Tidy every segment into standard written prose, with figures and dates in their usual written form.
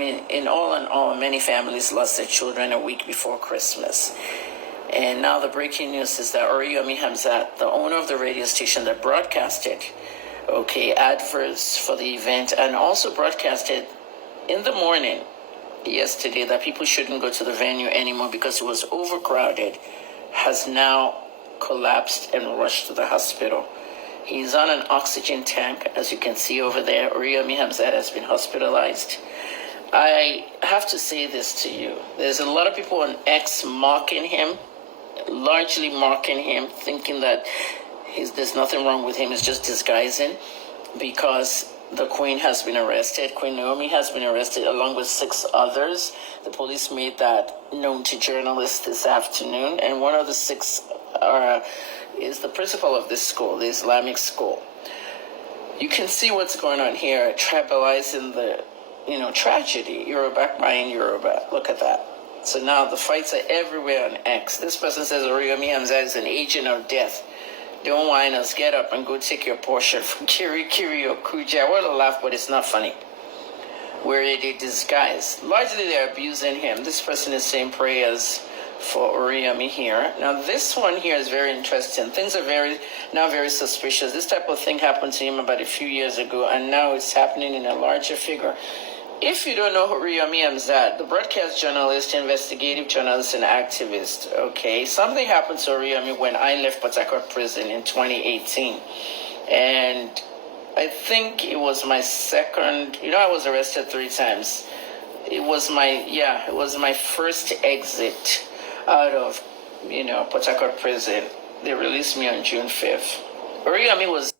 mean, in all, many families lost their children a week before Christmas. And now the breaking news is that Oriyomi Hamzat, the owner of the radio station that broadcasted, adverts for the event, and also broadcasted in the morning yesterday that people shouldn't go to the venue anymore because it was overcrowded, has now collapsed and rushed to the hospital. He's on an oxygen tank, as you can see over there. Oriyomi Hamzat has been hospitalized. I have to say this to you. There's a lot of people on X mocking him, largely mocking him, thinking that there's nothing wrong with him. It's just disguising, because the Queen has been arrested. Queen Naomi has been arrested along with 6 others. The police made that known to journalists this afternoon, and one of the 6 is the principal of this school, the Islamic school. You can see what's going on here, tribalizing the, tragedy. Yoruba buying Yoruba. Look at that. So now the fights are everywhere on X. This person says Oriyomi Hamzat is an agent of death. Don't whine us. Get up and go take your portion from Kiri or Kuja. I want to laugh, but it's not funny. Where they disguise. Largely they're abusing him. This person is saying prayers for Oriyomi here. Now this one here is very interesting. Things are very suspicious. This type of thing happened to him about a few years ago, and now it's happening in a larger figure. If you don't know Oriyomi Hamzat, the broadcast journalist, investigative journalist, and activist, something happened to Oriyomi when I left Port Harcourt prison in 2018. And I think it was my second, I was arrested 3 times. It was my first exit out of, Port Harcourt prison. They released me on June 5th. Oriyomi was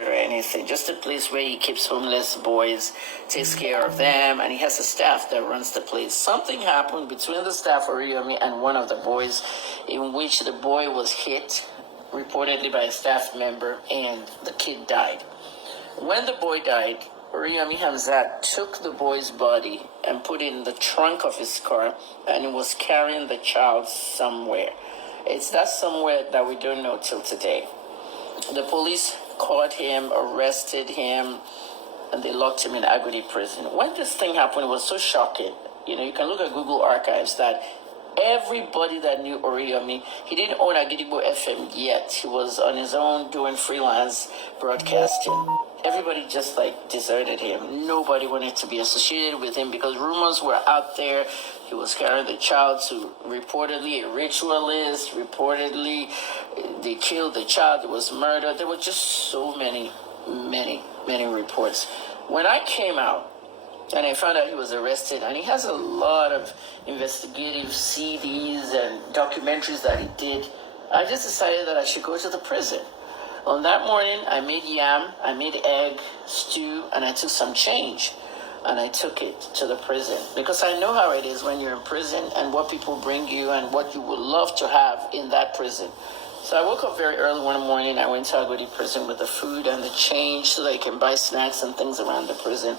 or anything, just a place where he keeps homeless boys, takes care of them, and he has a staff that runs the place. Something happened between the staff of Oriyomi and one of the boys, in which the boy was hit, reportedly by a staff member, and the kid died. When the boy died, Oriyomi Hamzat took the boy's body and put it in the trunk of his car, and he was carrying the child somewhere. It's that somewhere that we don't know till today. The police caught him, arrested him, and they locked him in Agodi prison. When this thing happened, it was so shocking. You can look at Google Archives that everybody that knew Oriyomi, he didn't own Agidigbo FM yet. He was on his own doing freelance broadcasting. Everybody just deserted him. Nobody wanted to be associated with him because rumors were out there. He was carrying the child to reportedly a ritualist. Reportedly, they killed the child. It was murder. There were just so many reports. When I came out and I found out he was arrested, and he has a lot of investigative CDs and documentaries that he did, I just decided that I should go to the prison. On that morning, I made yam, I made egg, stew, and I took some change. And I took it to the prison. Because I know how it is when you're in prison and what people bring you and what you would love to have in that prison. So I woke up very early one morning. I went to Agodi prison with the food and the change so that I can buy snacks and things around the prison.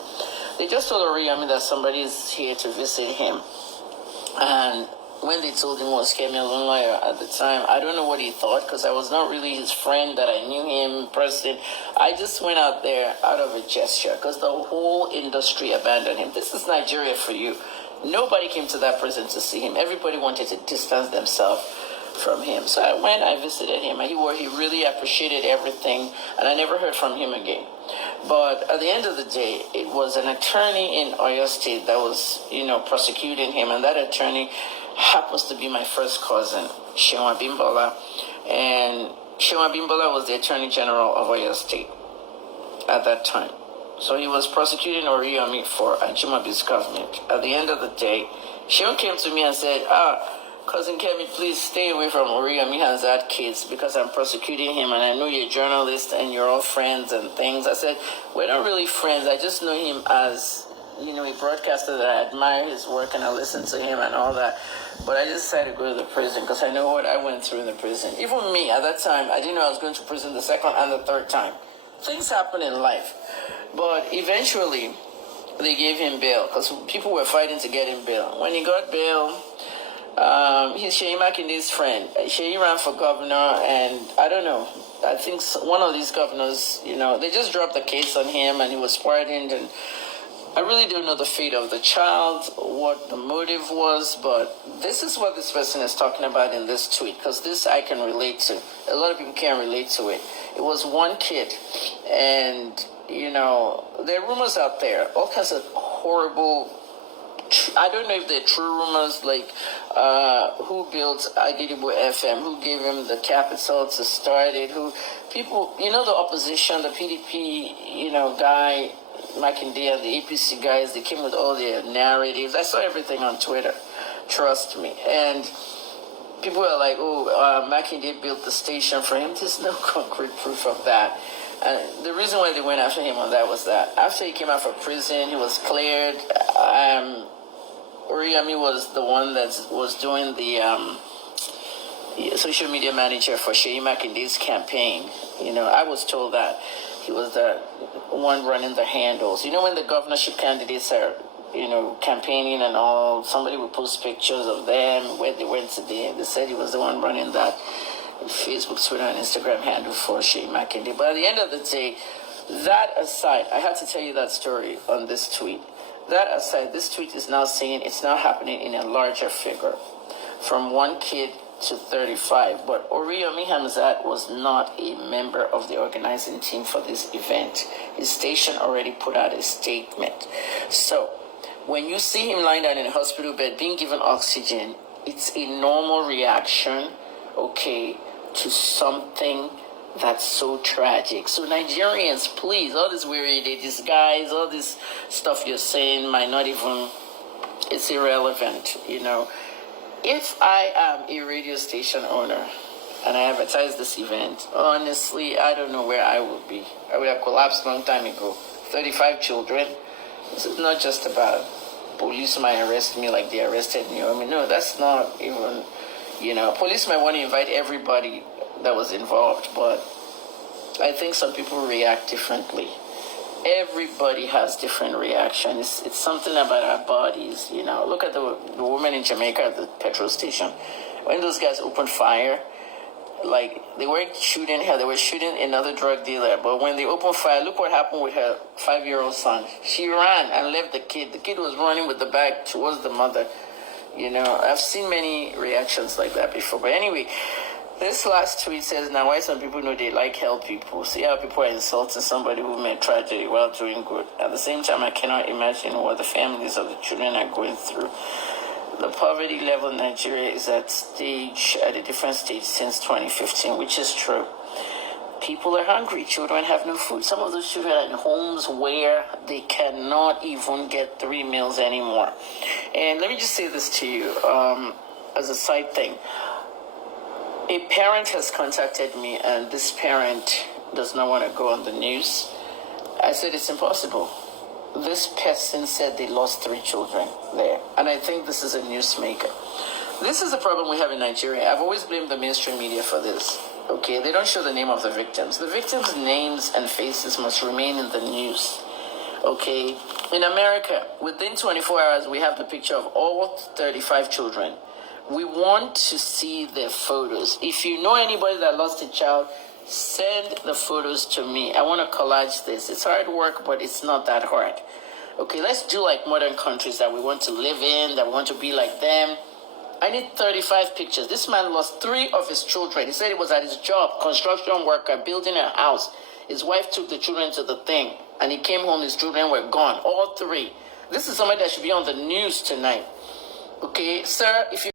They just told Oriyomi that somebody is here to visit him. And when they told him it was Kemi Olunloyo at the time, I don't know what he thought, because I was not really his friend, that I knew him in person. I just went out there out of a gesture because the whole industry abandoned him. This is Nigeria for you. Nobody came to that prison to see him. Everybody wanted to distance themselves from him. So I went, I visited him, and he really appreciated everything, and I never heard from him again. But at the end of the day, it was an attorney in Oyo State that was, prosecuting him, and that attorney happens to be my first cousin, Shewa Bimbola. And Shewa Bimbola was the Attorney General of Oyo State at that time. So he was prosecuting Oriyomi for Ajimabi's government. At the end of the day, Shewa came to me and said, Cousin Kemi, please stay away from Oriyomi Hamzat kids because I'm prosecuting him, and I know you're a journalist and you're all friends and things. I said, we're not really friends. I just know him as, a broadcaster that I admire his work and I listen to him and all that. But I just decided to go to the prison because I know what I went through in the prison. Even me, at that time, I didn't know I was going to prison the second and the third time. Things happen in life. But eventually, they gave him bail because people were fighting to get him bail. When he got bail, he's Sheyi Makinde's friend. Sheyi ran for governor, and I don't know. I think one of these governors, they just dropped the case on him, and he was pardoned. And I really don't know the fate of the child, what the motive was, but this is what this person is talking about in this tweet, because this I can relate to. A lot of people can't relate to it. It was one kid, and, there are rumors out there, all kinds of horrible, I don't know if they're true rumors, like who built Agadibo FM, who gave him the capital to start it, people, the opposition, the PDP, guy, Mackinday, and the APC guys, they came with all their narratives. I saw everything on Twitter, trust me. And people were like, Mackinday built the station for him. There's no concrete proof of that. And the reason why they went after him on that was that after he came out of prison, he was cleared. Oriyomi was the one that was doing the social media manager for Sheyi Mackinday's campaign. I was told that he was the one running the handles. When the governorship candidates are, campaigning and all, somebody would post pictures of them, where they went today. They said he was the one running that Facebook, Twitter, and Instagram handle for Sheyi Mackinday. But at the end of the day, that aside, I had to tell you that story on this tweet. That aside, this tweet is now saying it's now happening in a larger figure, from one kid to 35. But Oriyomi Hamzat was not a member of the organizing team for this event. His station already put out a statement. So when you see him lying down in a hospital bed being given oxygen, it's a normal reaction, to something that's so tragic. So Nigerians, please, all this weird disguise, all this stuff you're saying might not even, it's irrelevant, If I am a radio station owner and I advertise this event, honestly, I don't know where I would be. I would have collapsed a long time ago. 35 children. This is not just about police might arrest me like they arrested me. No, that's not even, police might want to invite everybody that was involved, but I think some people react differently. Everybody has different reactions. It's something about our bodies, Look at the woman in Jamaica at the petrol station. When those guys opened fire, like, they weren't shooting her, they were shooting another drug dealer. But when they opened fire, look what happened with her 5-year-old son. She ran and left the kid. The kid was running with the bag towards the mother. I've seen many reactions like that before. But anyway, this last tweet says, now why some people know they like help people. See how people are insulting somebody who made tragedy while doing good. At the same time, I cannot imagine what the families of the children are going through. The poverty level in Nigeria is at a different stage since 2015, which is true. People are hungry. Children have no food. Some of those children are in homes where they cannot even get 3 meals anymore. And let me just say this to you as a side thing. A parent has contacted me, and this parent does not want to go on the news. I said it's impossible. This person said they lost 3 children there, and I think this is a newsmaker. This is the problem we have in Nigeria. I've always blamed the mainstream media for this. They don't show the name of the victims. The victims' names and faces must remain in the news. In America, within 24 hours, we have the picture of all 35 children. We want to see their photos. If you know anybody that lost a child, send the photos to me. I want to collage this. It's hard work, but it's not that hard. Let's do like modern countries that we want to live in, that we want to be like them. I need 35 pictures. This man lost 3 of his children. He said he was at his job, construction worker, building a house. His wife took the children to the thing, and he came home, his children were gone, all 3. This is somebody that should be on the news tonight. Sir, if you